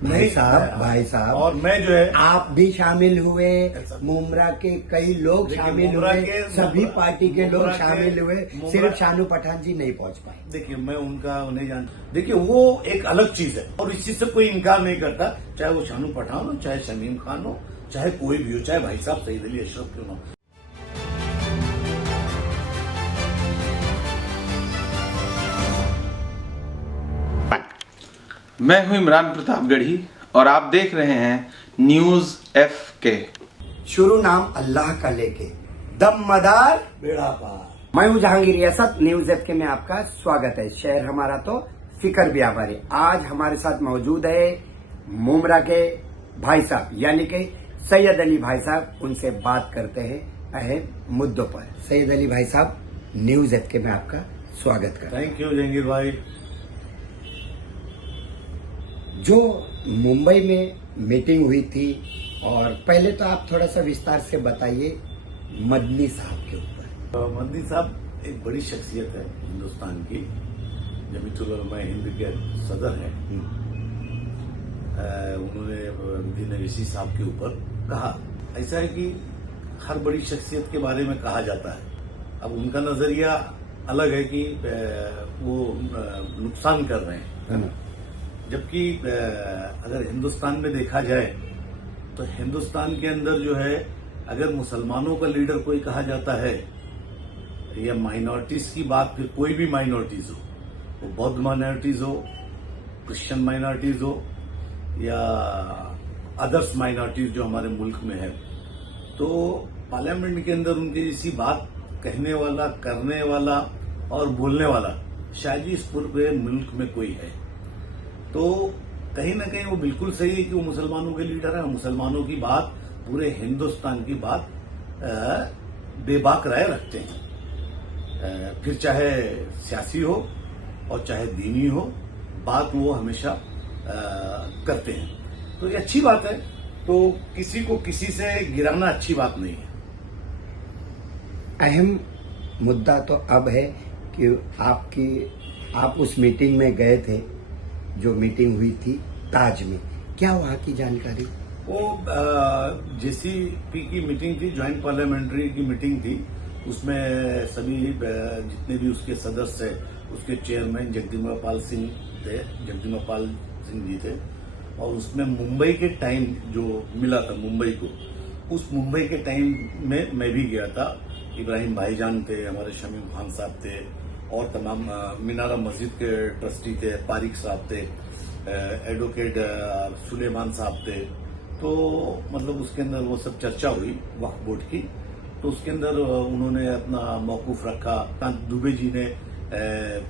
भाई साहब और मैं जो है आप भी शामिल हुए, मुमरा के कई लोग शामिल हुए, सभी पार्टी के लोग शामिल हुए, सिर्फ शानू पठान जी नहीं पहुंच पाए। देखिए मैं उनका नहीं जानता, देखिए वो एक अलग चीज है और इस चीज से कोई इनकार नहीं करता, चाहे वो शानू पठान हो, चाहे शमीम खान हो, चाहे कोई भी हो, चाहे भाई साहब सईद अली अशरफ क्यों ना हो। मैं हूं इमरान प्रतापगढ़ी और आप देख रहे हैं न्यूज FK। शुरू नाम अल्लाह का लेके दम मदार बेड़ा पार। मैं हूं जहांगीर रियासत, न्यूज FK में आपका स्वागत है। शहर हमारा तो फिकर भी हमारी। आज हमारे साथ मौजूद है मुमरा के भाई साहब यानी कि सैयद अली भाई साहब। उनसे बात करते हैं अहम मुद्दों पर। सैयद अली भाई साहब, न्यूज FK में आपका स्वागत करते हैं। थैंक यू जहांगीर भाई। जो मुंबई में मीटिंग हुई थी, और पहले तो आप थोड़ा सा विस्तार से बताइए मदनी साहब के ऊपर। मदनी साहब एक बड़ी शख्सियत है हिंदुस्तान की, जमीयतुल उलमा हिंद के सदर हैं। उन्होंने उद्दीन अवैसी साहब के ऊपर कहा, ऐसा है कि हर बड़ी शख्सियत के बारे में कहा जाता है। अब उनका नजरिया अलग है कि वो नुकसान कर रहे हैं, जबकि अगर हिंदुस्तान में देखा जाए तो हिंदुस्तान के अंदर जो है, अगर मुसलमानों का लीडर कोई कहा जाता है या माइनॉरिटीज की बात, फिर कोई भी माइनॉरिटीज हो, वो बौद्ध माइनॉरिटीज हो, क्रिश्चियन माइनॉरिटीज हो या अदर्स माइनॉरिटीज जो हमारे मुल्क में है, तो पार्लियामेंट के अंदर उनकी जैसी बात कहने वाला, करने वाला और बोलने वाला शायद ही इस पूरे मुल्क में कोई है। तो कहीं ना कहीं वो बिल्कुल सही है कि वो मुसलमानों के लीडर हैं। मुसलमानों की बात, पूरे हिंदुस्तान की बात बेबाक राय रखते हैं, फिर चाहे सियासी हो और चाहे दीनी हो, बात वो हमेशा करते हैं। तो ये अच्छी बात है, तो किसी को किसी से गिराना अच्छी बात नहीं है। अहम मुद्दा तो अब है कि आप उस मीटिंग में गए थे, जो मीटिंग हुई थी ताज में, क्या वहां की जानकारी? वो JCP की मीटिंग थी, ज्वाइंट पार्लियामेंट्री की मीटिंग थी। उसमें सभी जितने भी उसके सदस्य, उसके चेयरमैन जगदीपाल सिंह जी थे, और उसमें मुंबई के टाइम जो मिला था मुंबई को, उस मुंबई के टाइम में मैं भी गया था। इब्राहिम भाईजान थे, हमारे शमीम खान साहब थे, और तमाम मीनारा मस्जिद के ट्रस्टी थे, पारिक साहब थे, एडवोकेट सुलेमान साहब थे। तो मतलब उसके अंदर वो सब चर्चा हुई वक्फ बोर्ड की, तो उसके अंदर उन्होंने अपना मौकूफ रखा। दुबे जी ने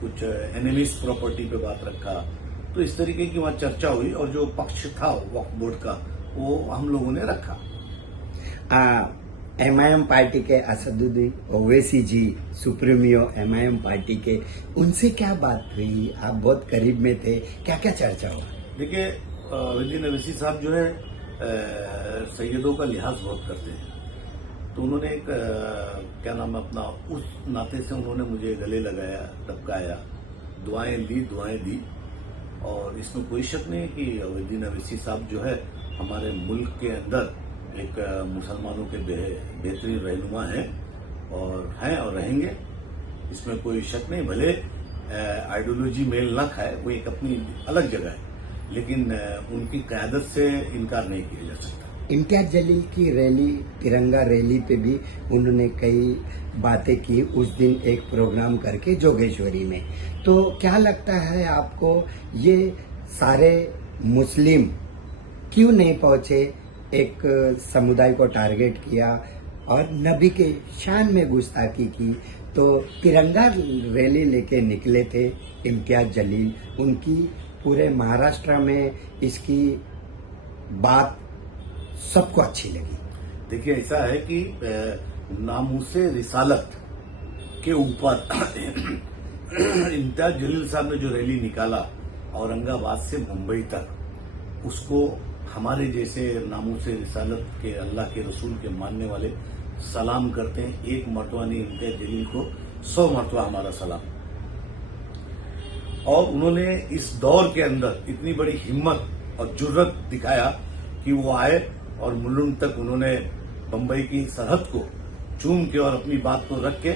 कुछ एनिमीज प्रॉपर्टी पे बात रखा। तो इस तरीके की वहां चर्चा हुई, और जो पक्ष था वक्फ बोर्ड का वो हम लोगों ने रखा। MIM पार्टी के असदुद्दीन ओवैसी जी, सुप्रीमियो MIM पार्टी के, उनसे क्या बात हुई? आप बहुत करीब में थे, क्या क्या चर्चा हुआ? देखिए, उद्दीन अवैसी साहब जो है सैयदों का लिहाज बहुत करते हैं। तो उन्होंने एक क्या नाम है अपना, उस नाते से उन्होंने मुझे गले लगाया, टपकाया, दुआएं दी, और इसमें कोई शक नहीं है कि उद्दीन अवैसी साहब जो है हमारे मुल्क के अंदर एक मुसलमानों के बेहतरीन रहनुमा हैं और रहेंगे, इसमें कोई शक नहीं। भले आइडियोलॉजी मेल न खाए, वो एक अपनी अलग जगह है, लेकिन उनकी क़यादत से इनकार नहीं किया जा सकता। इम्तियाज जलील की रैली, तिरंगा रैली पे भी उन्होंने कई बातें की उस दिन एक प्रोग्राम करके जोगेश्वरी में। तो क्या लगता है आपको, ये सारे मुस्लिम क्यों नहीं पहुंचे? एक समुदाय को टारगेट किया और नबी के शान में गुस्ताखी की। तो तिरंगा रैली लेके निकले थे इम्तियाज जलील, उनकी पूरे महाराष्ट्र में इसकी बात सबको अच्छी लगी। देखिए, ऐसा है कि नामूसे रिसालत के ऊपर इम्तियाज जलील साहब ने जो रैली निकाला औरंगाबाद से मुंबई तक, उसको हमारे जैसे नामूसे रिसालत के, अल्लाह के रसूल के मानने वाले सलाम करते हैं। एक मरतबा नहीं, इम्तियाज जलील को 100 मरतबा हमारा सलाम। और उन्होंने इस दौर के अंदर इतनी बड़ी हिम्मत और जुर्रत दिखाया कि वो आए और मुलुंड तक उन्होंने बंबई की सरहद को चूम के और अपनी बात को रख के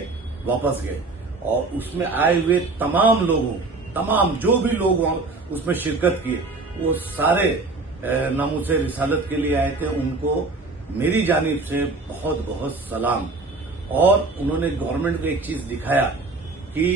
वापस गए। और उसमें आए हुए तमाम जो भी लोग वहां उसमें शिरकत किए, वो सारे नामूसे रिसालत के लिए आए थे। उनको मेरी जानिब से बहुत बहुत सलाम। और उन्होंने गवर्नमेंट को एक चीज दिखाया कि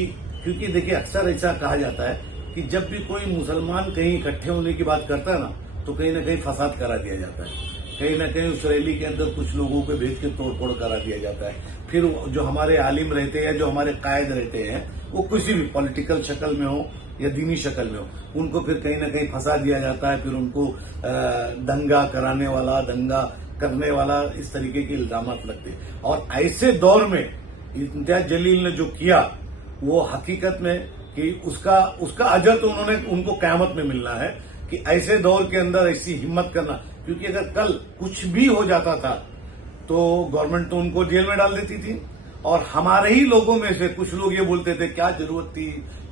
क्योंकि देखिए अक्सर ऐसा कहा जाता है कि जब भी कोई मुसलमान कहीं इकट्ठे होने की बात करता है ना, तो कहीं ना कहीं फसाद करा दिया जाता है, कहीं ना कहीं उस रैली के अंदर कुछ लोगों को भेज के तोड़फोड़ करा दिया जाता है। फिर जो हमारे आलिम रहते हैं, जो हमारे कायद रहते हैं, वो किसी भी पॉलिटिकल शक्ल में हो या दीनी शक्ल में हो, उनको फिर कहीं ना कहीं फंसा दिया जाता है। फिर उनको दंगा कराने वाला, दंगा करने वाला, इस तरीके के इल्जाम लगते हैं। और ऐसे दौर में इम्तियाज जलील ने जो किया, वो हकीकत में कि उसका अजर तो उनको क़यामत में मिलना है कि ऐसे दौर के अंदर ऐसी हिम्मत करना। क्योंकि अगर कल कुछ भी हो जाता था तो गवर्नमेंट तो उनको जेल में डाल देती थी। और हमारे ही लोगों में से कुछ लोग ये बोलते थे क्या जरूरत थी,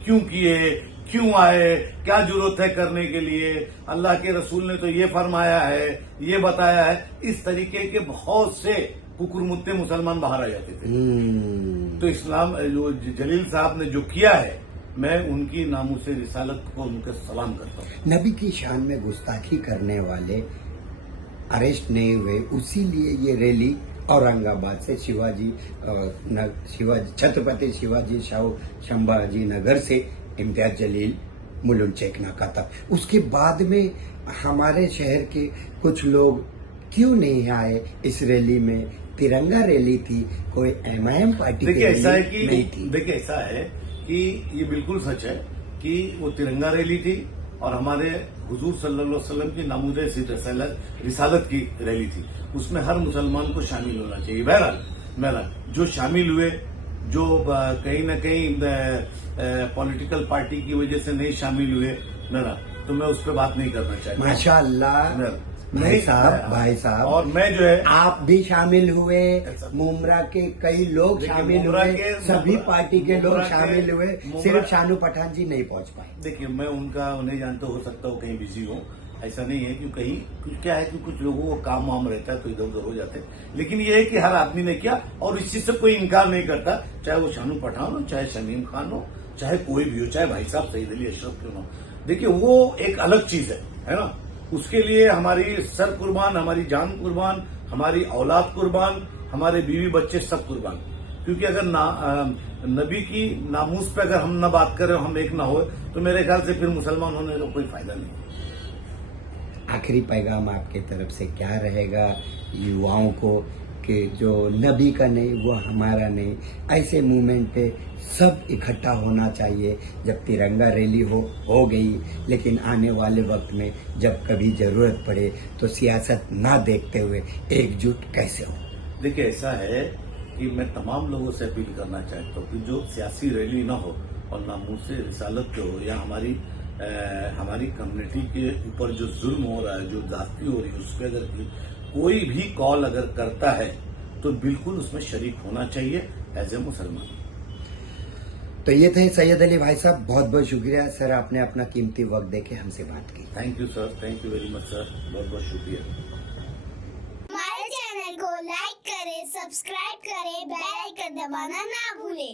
क्यों किए, क्यों आए, क्या जरूरत है करने के लिए, अल्लाह के रसूल ने तो ये फरमाया है, ये बताया है। इस तरीके के बहुत से कुकुरमुत्ते मुसलमान बाहर आ जाते थे। तो इस्लाम जो जलील साहब ने जो किया है, मैं उनकी नामूसे रिसालत को उनके सलाम करता हूँ। नबी की शान में गुस्ताखी करने वाले अरेस्ट नहीं हुए, उसीलिए ये रैली औरंगाबाद से शिवाजी छत्रपति शिवाजी संभाजी नगर से इम्तियाज जलील मुलुंड चेकनाका तक। उसके बाद में हमारे शहर के कुछ लोग क्यों नहीं आए इस रैली में? तिरंगा रैली थी, कोई एमआईएम पार्टी देखिए ऐसा है कि नहीं थी। देखिए ऐसा है कि ये बिल्कुल सच है कि वो तिरंगा रैली थी और हमारे हुजूर सल्लल्लाहु अलैहि वसल्लम की नामूसे रिसालत की रैली थी। उसमें हर मुसलमान को शामिल होना चाहिए। बहरहाल जो शामिल हुए, जो कहीं न कहीं पॉलिटिकल पार्टी की वजह से नहीं शामिल हुए, तो मैं उस पर बात नहीं करना चाहता। माशाअल्लाह भाई साहब, और मैं जो है, आप भी शामिल हुए, मुमरा के कई लोग शामिल हुए, सभी पार्टी के लोग शामिल हुए, सिर्फ शानू पठान जी नहीं पहुंच पाए। देखिए मैं उनका उन्हें जानता, हो सकता हो कहीं बिजी हो, ऐसा नहीं है कि कहीं क्या है कि कुछ लोगों को काम वाम रहता है तो इधर उधर हो जाते हैं। लेकिन ये है कि हर आदमी ने किया और इस चीज से कोई इनकार नहीं करता, चाहे वो शानू पठान हो, चाहे शमीम खान हो, चाहे कोई भी हो, चाहे भाई साहब सईद अली अशरफ क्यों ना हो। देखिए वो एक अलग चीज है ना। उसके लिए हमारी सर कुर्बान, हमारी जान कुर्बान, हमारी औलाद कुर्बान, हमारे बीवी बच्चे सब कुर्बान। क्योंकि अगर नबी की नामूस पे अगर हम न बात करें, हम एक ना हो, तो मेरे ख्याल से फिर मुसलमान होने का कोई फायदा नहीं। आखिरी पैगाम आपके तरफ से क्या रहेगा युवाओं को कि जो नबी का नहीं वो हमारा नहीं, ऐसे मूवमेंट पे सब इकट्ठा होना चाहिए? जब तिरंगा रैली हो गई, लेकिन आने वाले वक्त में जब कभी जरूरत पड़े तो सियासत ना देखते हुए एकजुट कैसे हो? देखिए ऐसा है कि मैं तमाम लोगों से अपील करना चाहता हूँ कि जो सियासी रैली ना हो और नामूसे रिसालत जो हो, या हमारी कम्युनिटी के ऊपर जो जुल्म हो रहा है, जो जाती हो रही है, उस पर अगर कोई भी कॉल अगर करता है तो बिल्कुल उसमें शरीक होना चाहिए एज ए मुसलमान। तो ये थे सैयद अली भाई साहब, बहुत बहुत शुक्रिया सर, आपने अपना कीमती वक्त देके हमसे बात की। Thank you sir, thank you very much sir, बहुत बहुत शुक्रिया। हमारे चैनल को लाइक करें, सब्सक्राइब करें, बेल आइकन दबाना ना भूलें।